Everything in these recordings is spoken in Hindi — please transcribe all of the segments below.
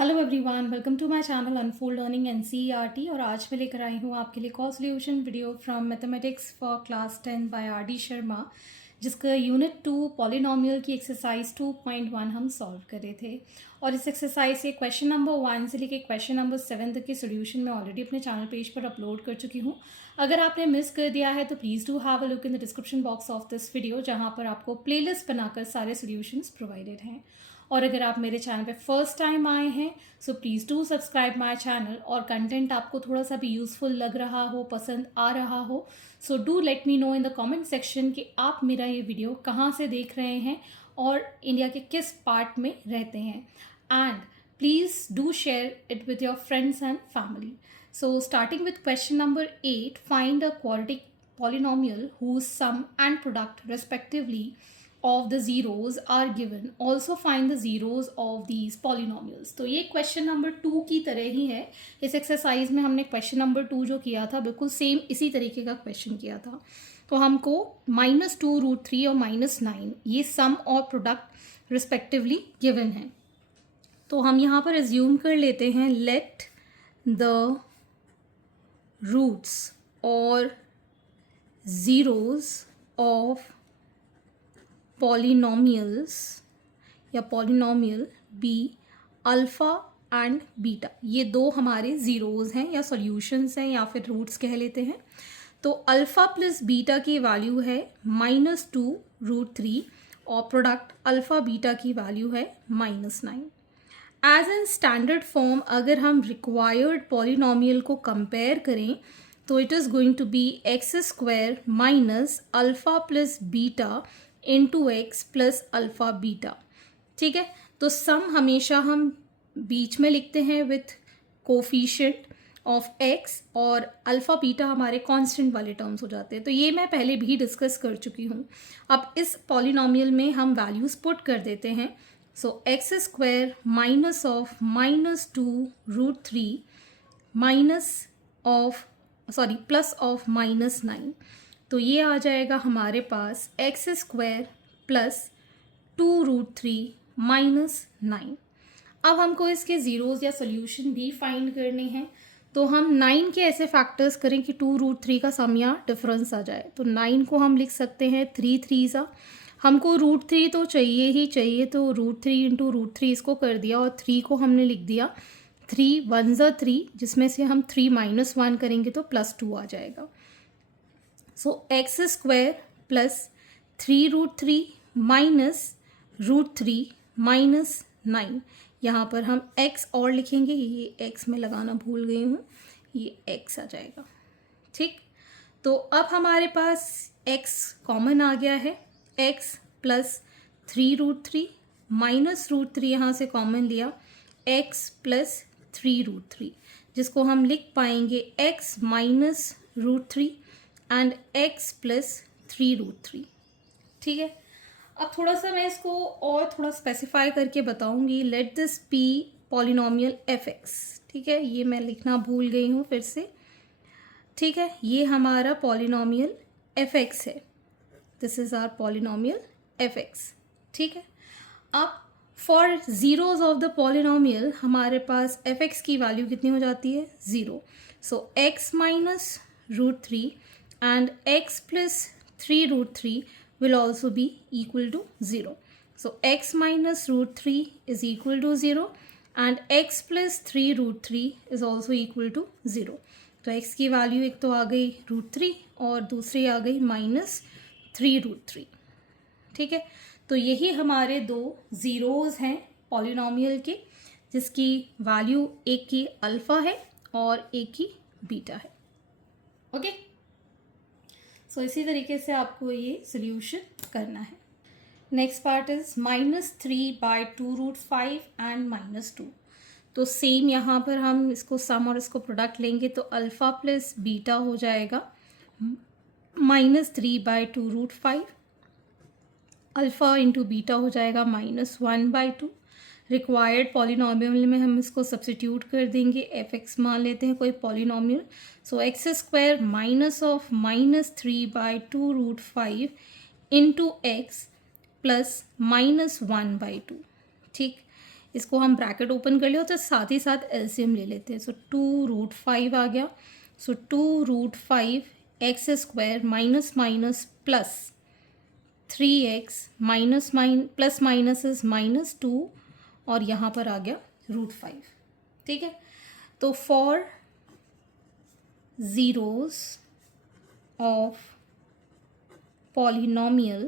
Hello everyone, welcome to my channel unfold learning NCERT. और आज मैं लेकर आई हूँ आपके लिए कॉ solution video from mathematics for class 10 by R D Sharma, जिसका यूनिट 2 पॉलिनोमियल की एक्सरसाइज 2.1 हम सॉल्व कर रहे थे। और इस एक्सरसाइज के क्वेश्चन नंबर 1 से लेकर क्वेश्चन नंबर 7 तक के सोल्यूशन मैं ऑलरेडी अपने चैनल पेज पर अपलोड कर चुकी हूँ। अगर आपने मिस कर दिया है तो please do have a look in the description box of this video, जहाँ पर आपको प्लेलिस्ट बनाकर सारे सोल्यूशंस प्रोवाइडेड हैं। और अगर आप मेरे चैनल पे फर्स्ट टाइम आए हैं so please do subscribe my channel. और कंटेंट आपको थोड़ा सा भी यूज़फुल लग रहा हो, पसंद आ रहा हो, so do let me know in the comment section कि आप मेरा ये वीडियो कहाँ से देख रहे हैं और इंडिया के किस पार्ट में रहते हैं। And please do share it with your friends and family. So starting with question number 8, find a quadratic polynomial whose sum and product respectively of the zeros are given. Also find the zeros of these polynomials. तो ये क्वेश्चन नंबर 2 की तरह ही है। इस एक्सरसाइज में हमने क्वेश्चन नंबर 2 जो किया था बिल्कुल सेम इसी तरीके का क्वेश्चन किया था। तो हमको -2√3 और -9 ये सम और प्रोडक्ट रिस्पेक्टिवली गिवन है। तो हम यहाँ पर एज्यूम कर लेते हैं लेट द रूट्स और zeros of polynomials या polynomial be alpha and beta. ये दो हमारे ज़ीरोज़ हैं या सॉल्यूशंस हैं या फिर रूट्स कह लेते हैं। तो अल्फ़ा प्लस बीटा की वैल्यू है -2√3 और प्रोडक्ट अल्फ़ा बीटा की वैल्यू है -9। एज एन स्टैंडर्ड फॉर्म अगर हम रिक्वायर्ड पॉलिनोमियल को कंपेयर करें तो it is going to be x square minus alpha plus beta into x plus alpha beta. ठीक है, तो सम हमेशा हम बीच में लिखते हैं विथ कोफिशिएंट ऑफ एक्स और अल्फ़ा बीटा हमारे कांस्टेंट वाले टर्म्स हो जाते हैं। तो ये मैं पहले भी डिस्कस कर चुकी हूँ। अब इस पॉलिनोमियल में हम वैल्यूज़ पुट कर देते हैं। So x square minus of -2√3 minus of plus of -9। तो ये आ जाएगा हमारे पास एक्स स्क्वायर प्लस 2√3 -9। अब हमको इसके ज़ीरोज़ या सोल्यूशन भी फाइंड करने हैं। तो हम 9 के ऐसे फैक्टर्स करें कि 2√3 का सम या डिफरेंस आ जाए। तो 9 को हम लिख सकते हैं 3 3 हमको √3 तो चाहिए ही चाहिए, तो √3 इंटू √3 इसको कर दिया और 3 को हमने लिख दिया 3 1 3, जिसमें से हम 3 -1 करेंगे तो +2 आ जाएगा। सो एक्स स्क्वायर प्लस 3√3 माइनस √3 -9। यहाँ पर हम x और लिखेंगे, ये x में लगाना भूल गई हूँ, ये x आ जाएगा। ठीक, तो अब हमारे पास x कॉमन आ गया है, x प्लस 3√3 माइनस √3 यहाँ से कॉमन लिया, x प्लस 3√3, जिसको हम लिख पाएंगे x minus √3 and x plus 3√3। ठीक है, अब थोड़ा सा मैं इसको और थोड़ा स्पेसिफाई करके बताऊंगी। Let this be polynomial f(x). ठीक है, ये मैं लिखना भूल गई हूँ फिर से। ठीक है, ये हमारा पॉलिनोमियल f(x) है। This is our polynomial f(x). ठीक है, अब for zeros of the polynomial हमारे पास f(x) की वैल्यू कितनी हो जाती है? 0। सो x minus √3 and x plus 3√3 will also be equal to 0. So x minus √3 is equal to 0 and x plus 3√3 is also equal to 0. तो x की वैल्यू एक तो आ गई √3 और दूसरी आ गई -3√3। ठीक है, तो यही हमारे दो ज़ीरोज़ हैं पॉलिनोमियल के, जिसकी वैल्यू एक की अल्फ़ा है और एक की बीटा है। ओके, सो इसी तरीके से आपको ये सोल्यूशन करना है। Next part is -3/2√5 and -2। तो सेम यहाँ पर हम इसको सम और इसको प्रोडक्ट लेंगे तो अल्फ़ा प्लस बीटा हो जाएगा -3/2√5, अल्फ़ा इंटू बीटा हो जाएगा -1/2। रिक्वायर्ड पॉलिनोमियल में हम इसको सब्सिट्यूट कर देंगे, f(x) मान लेते हैं कोई polynomial. So x square minus of -3/2√5 into x plus -1/2। ठीक, इसको हम ब्रैकेट ओपन कर लिया तो साथ ही साथ एलसीएम ले लेते हैं। सो 2√5 आ गया। सो 2√5 x square minus minus plus 3x minus plus minus is -2 और यहाँ पर आ गया √5। ठीक है, तो for zeros of polynomial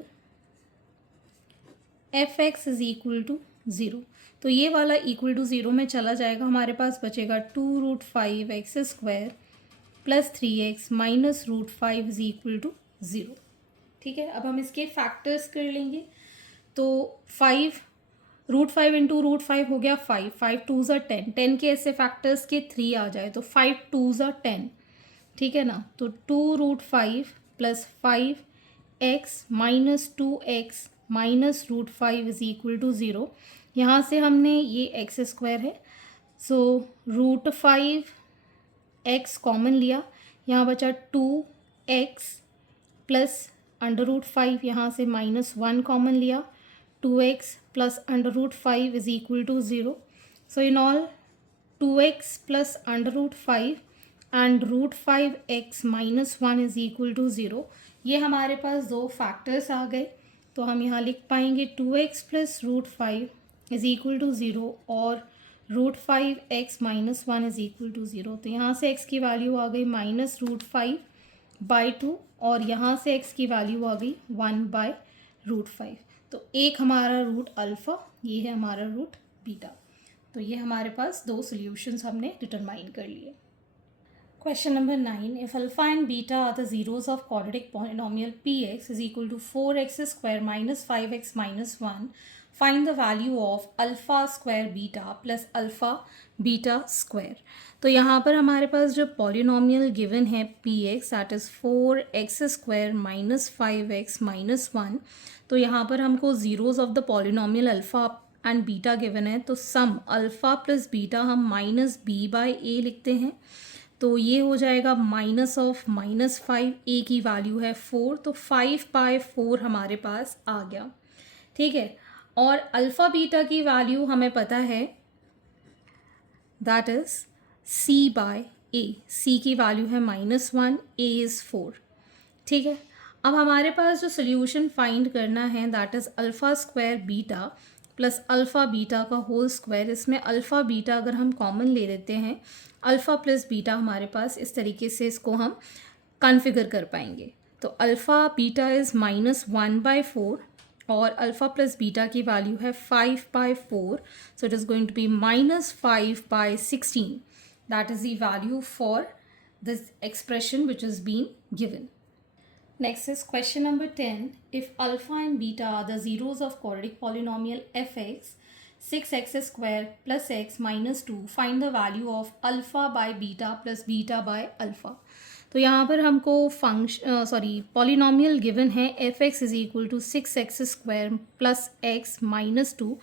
fx is equal to 0, तो ये वाला इक्वल टू 0 में चला जाएगा, हमारे पास बचेगा 2√5 x square plus 3x minus √5 is equal to 0। ठीक है, अब हम इसके फैक्टर्स कर लेंगे। तो 5√5 इंटू √5 हो गया 5, 5 2s are 10, 10 के ऐसे फैक्टर्स के 3 आ जाए तो 5 2s are 10। ठीक है ना, तो 2√5 plus 5x minus 2x minus √5 is equal to 0। यहाँ से हमने ये एक्स स्क्वायर है, सो √5x कॉमन लिया, यहाँ बचा 2x प्लस √5, यहाँ से -1 कॉमन लिया, 2x plus √5 is equal to 0। So in all 2x plus √5 and √5x minus 1 is equal to 0। ये हमारे पास दो फैक्टर्स आ गए, तो हम यहाँ लिख पाएंगे 2x plus √5 is equal to 0 और √5x minus 1 is equal to 0। तो यहाँ से x की वैल्यू आ गई -√5/2 और यहाँ से x की वैल्यू आ गई 1/√5। तो एक हमारा रूट अल्फ़ा, ये है हमारा रूट बीटा। तो ये हमारे पास दो सॉल्यूशंस हमने डिटरमाइन कर लिए। Question number 9. If alpha and beta are the zeros of quadratic polynomial px is equal to 4x square minus 5x minus 1, find the value of alpha square beta plus alpha beta square. तो यहाँ पर हमारे पास जो पॉलिनॉमियल गिवन है px that is 4x square minus 5x minus 1, तो यहाँ पर हमको zeros of the polynomial alpha and beta given है, तो सम अल्फ़ा प्लस बीटा हम -b/a लिखते हैं, तो ये हो जाएगा -5, ए की वैल्यू है 4, तो 5/4 हमारे पास आ गया। ठीक है, और अल्फ़ा बीटा की वैल्यू हमें पता है दैट इज़ c/a, c की वैल्यू है -1, a इज़ 4। ठीक है, अब हमारे पास जो सोल्यूशन फाइंड करना है that is alpha square beta plus alpha beta का होल स्क्वायर। इसमें अल्फ़ा बीटा अगर हम कॉमन ले लेते हैं, अल्फ़ा प्लस बीटा हमारे पास इस तरीके से इसको हम कॉन्फ़िगर कर पाएंगे। तो अल्फ़ा बीटा इज़ -1/4 और अल्फ़ा प्लस बीटा की वैल्यू है 5/4, so it is going to be -5/16। That is the value for this expression which is been given. Next is question number 10. If alpha and beta are the zeros of quadratic polynomial fx, 6x square plus x minus 2, find the value of alpha by beta plus beta by alpha. तो यहाँ पर हमको पॉलिनॉमियल गिवन है fx is equal to 6x स्क्वायर प्लस x माइनस 2,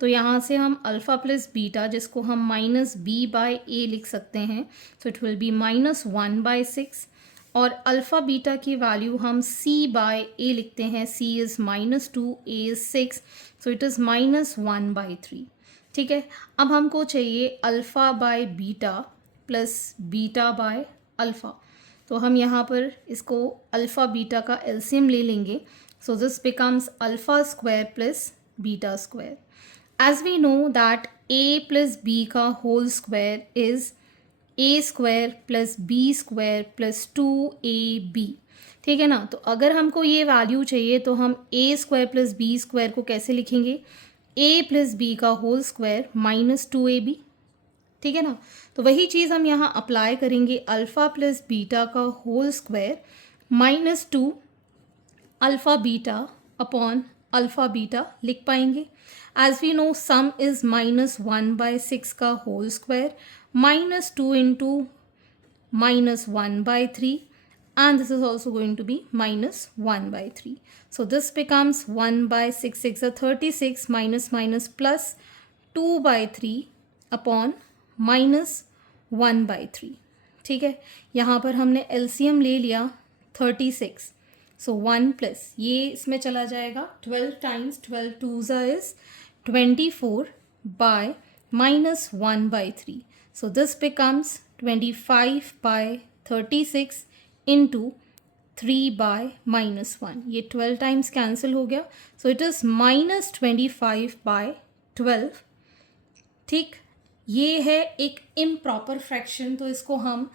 तो यहाँ से हम अल्फ़ा प्लस बीटा जिसको हम -b/a लिख सकते हैं, सो इट विल बी -1/6, और अल्फ़ा बीटा की वैल्यू हम c/a लिखते हैं, c is -2, a is 6, so it is -1/3। ठीक है, अब हमको चाहिए alpha by beta plus beta by alpha, तो हम यहाँ पर इसको अल्फ़ा बीटा का एलसीएम ले लेंगे, so this becomes alpha square plus beta square. As we know that a plus b का whole square is a square plus b square plus 2ab। ठीक है ना, तो अगर हमको ये वैल्यू चाहिए तो हम a square plus b square को कैसे लिखेंगे, a प्लस बी का होल स्क्वायर -2ab। ठीक है ना, तो वही चीज़ हम यहाँ अप्लाई करेंगे, अल्फ़ा प्लस बीटा का whole square -2 alpha beta upon alpha beta लिख पाएंगे। As we know sum is -1/6 का whole square -2 into -1/3, and this is also going to be -1/3. So this becomes 1/6, 6 are 36, minus plus 2/3 upon -1/3. ठीक है, यहाँ पर हमने एलसीएम ले लिया 36, सो 1 प्लस ये इसमें चला जाएगा 12 times 12 2s is 24 by minus 1 by 3. So this becomes 25 by 36 into 3 by minus 1. ये 12 times cancel हो गया. So it is minus 25 by 12. ठीक, ये है एक improper fraction, तो इसको हम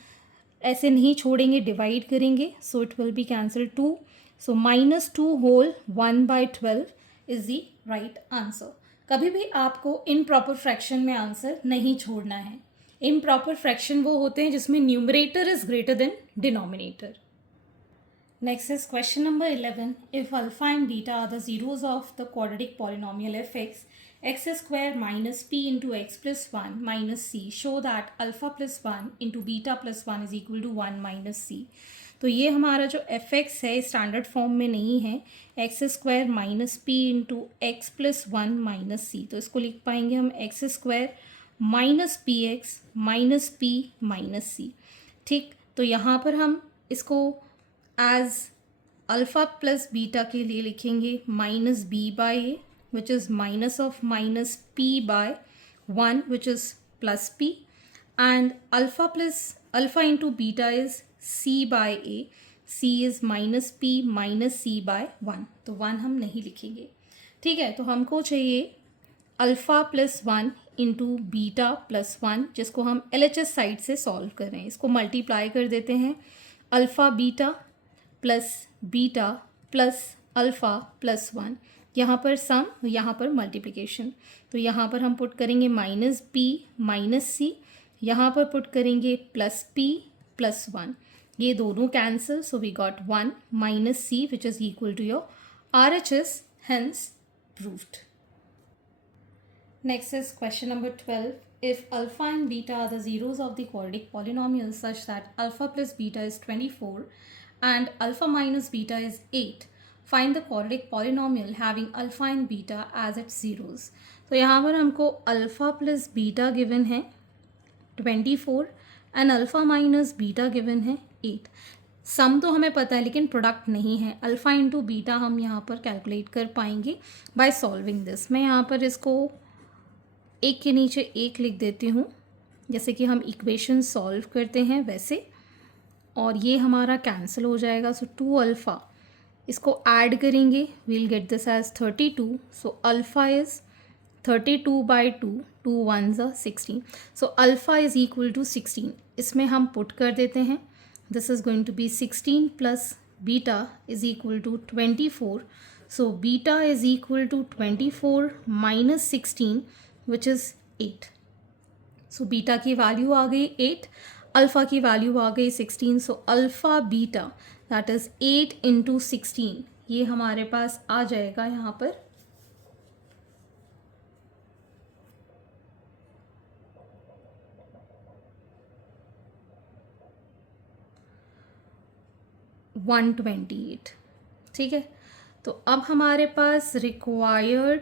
ऐसे नहीं छोड़ेंगे, डिवाइड करेंगे. So it will be cancel 2. So minus 2 whole 1 by 12 is the right answer. कभी भी आपको इम्प्रॉपर फ्रैक्शन में आंसर नहीं छोड़ना है. इम्प्रॉपर फ्रैक्शन वो होते हैं जिसमें numerator is greater than denominator. Next is question number 11. If alpha and beta are the zeros of the quadratic polynomial fx, x square minus p into x plus 1 minus c, show that alpha plus 1 into beta plus 1 is equal to 1 minus c. तो ये हमारा जो fx है स्टैंडर्ड फॉर्म में नहीं है. X square minus p into x plus 1 minus c, तो इसको लिख पाएंगे हम x square minus p x minus p minus c. ठीक, तो यहाँ पर हम इसको एज अल्फ़ा प्लस बीटा के लिए लिखेंगे minus b by a which is minus of minus p by 1 which is plus p, and alpha into beta is c by a, c is minus p minus c by 1, तो 1 हम नहीं लिखेंगे. ठीक है, तो हमको चाहिए alpha plus 1 into beta plus 1, जिसको हम LHS साइड से सॉल्व कर रहे हैं. इसको मल्टीप्लाई कर देते हैं. Alpha beta plus beta plus alpha plus 1, यहाँ पर सम, यहाँ पर मल्टीप्लिकेशन. तो यहाँ पर हम पुट करेंगे माइनस पी माइनस सी, यहाँ पर पुट करेंगे प्लस पी प्लस 1. ये दोनों कैंसिल, so we got 1 minus c which is equal to your RHS, hence proved. Next is question number 12. If alpha and beta are the zeros of the quadratic polynomial such that alpha plus beta is 24 and alpha minus beta is 8, find the quadratic polynomial having alpha and beta as its zeros. तो यहाँ पर हमको अल्फ़ा प्लस बीटा गिवन है 24 and alpha minus beta given है 8. सम तो हमें पता है लेकिन प्रोडक्ट नहीं है. अल्फ़ा इंटू बीटा हम यहाँ पर कैलकुलेट कर पाएंगे बाय सॉल्विंग दिस. मैं यहाँ पर इसको एक के नीचे एक लिख देती हूँ, जैसे कि हम इक्वेशन सॉल्व करते हैं वैसे, और ये हमारा कैंसिल हो जाएगा. सो 2 अल्फ़ा, इसको ऐड करेंगे, we'll get this as 32. So alpha is 32 by 2, 2 1s are 16. So alpha is equal to 16. इसमें हम पुट कर देते हैं. This is going to be 16 plus beta is equal to 24. So beta is equal to 24 minus 16 which is 8. So beta की वैल्यू आ गई 8, अल्फ़ा की वैल्यू आ गई 16. So alpha beta that is 8 into 16, ये हमारे पास आ जाएगा यहाँ पर 128. ठीक है, तो अब हमारे पास रिक्वायर्ड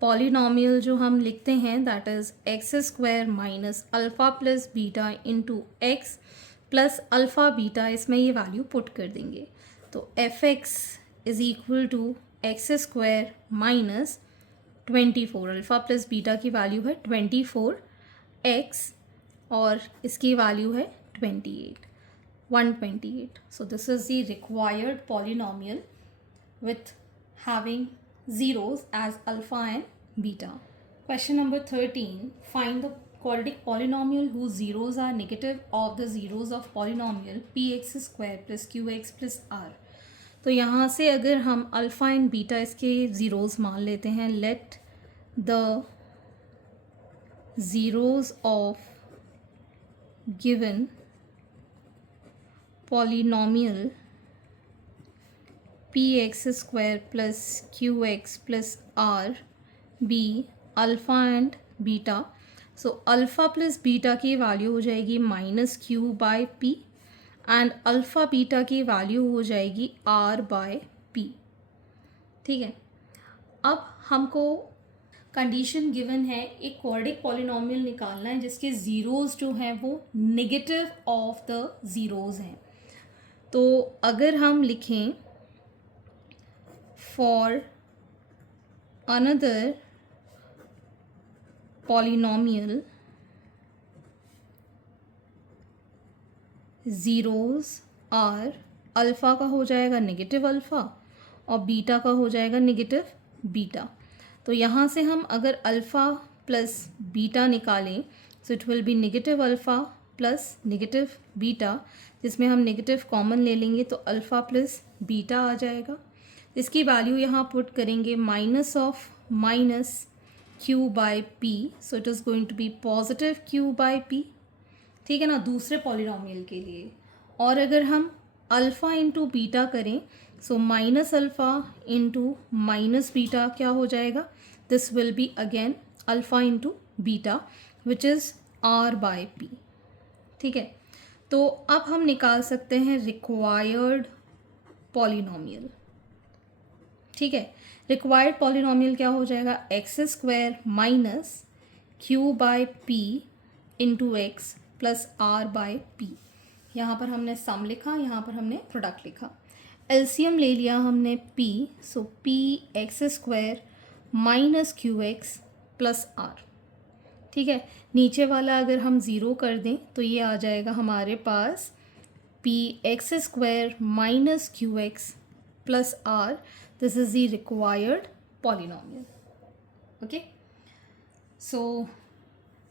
पॉलिनॉमियल जो हम लिखते हैं that is x square minus alpha plus beta into x plus alpha beta, इसमें ये वैल्यू पुट कर देंगे. तो f x is equal to x square minus 24, alpha plus beta की वैल्यू है 24 एक्स और इसकी वैल्यू है 128. So this is the required polynomial with having zeros as alpha and beta. Question number 13. Find the quadratic polynomial whose zeros are negative of the zeros of polynomial px square plus qx plus r. तो यहाँ से अगर हम अल्फ़ा एंड बीटा इसके ज़ीरोज़ मान लेते हैं, let the zeros of given polynomial px square plus qx plus r be alpha and beta. So alpha plus beta की वैल्यू हो जाएगी minus q by P and alpha beta की वैल्यू हो जाएगी r बाय पी. ठीक है, अब हमको कंडीशन गिवन है, एक क्वाड्रेटिक पॉलिनॉमियल निकालना है जिसके ज़ीरोज़ जो हैं वो नेगेटिव ऑफ द ज़ीरोज़ हैं. तो अगर हम लिखें for another polynomial zeros are, alpha का हो जाएगा नेगेटिव अल्फ़ा और बीटा का हो जाएगा नेगेटिव बीटा। तो यहाँ से हम अगर अल्फ़ा प्लस बीटा निकालें सो it will B negative alpha plus negative beta, जिसमें हम नेगेटिव कॉमन ले लेंगे तो अल्फ़ा प्लस बीटा आ जाएगा। इसकी वैल्यू यहाँ पुट करेंगे minus of minus q by p, so it is going to be positive q by p. ठीक है ना, दूसरे पॉलिनोमियल के लिए। और अगर हम अल्फ़ा इंटू बीटा करें so minus alpha into minus beta क्या हो जाएगा, this will be again alpha into beta which is r by p. ठीक है, तो अब हम निकाल सकते हैं रिक्वायर्ड पॉलिनोमियल। ठीक है, रिक्वायर्ड पॉलिनोमियल क्या हो जाएगा, x square minus q by p into x plus r by p. यहाँ पर हमने सम लिखा, यहाँ पर हमने प्रोडक्ट लिखा। एलसीएम ले लिया हमने p, so p x square minus q x plus r. ठीक है, नीचे वाला अगर हम ज़ीरो कर दें तो ये आ जाएगा हमारे पास p x square minus q x plus r. This is the required polynomial. Okay, so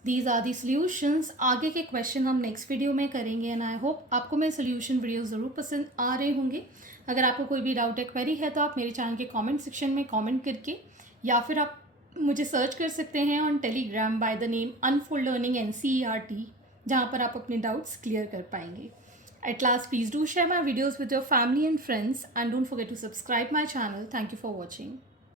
these are the solutions. आगे के क्वेश्चन हम नेक्स्ट वीडियो में करेंगे एंड आई होप आपको मेरे सॉल्यूशन वीडियो ज़रूर पसंद आ रहे होंगे। अगर आपको कोई भी डाउट या क्वेरी है तो आप मेरे चैनल के कमेंट सेक्शन में कमेंट करके, या फिर आप मुझे सर्च कर सकते हैं on Telegram by the name unfold learning NCERT, जहाँ पर आप अपने डाउट्स क्लियर कर पाएंगे। At last, please do share my videos with your family and friends and don't forget to subscribe my channel. Thank you for watching.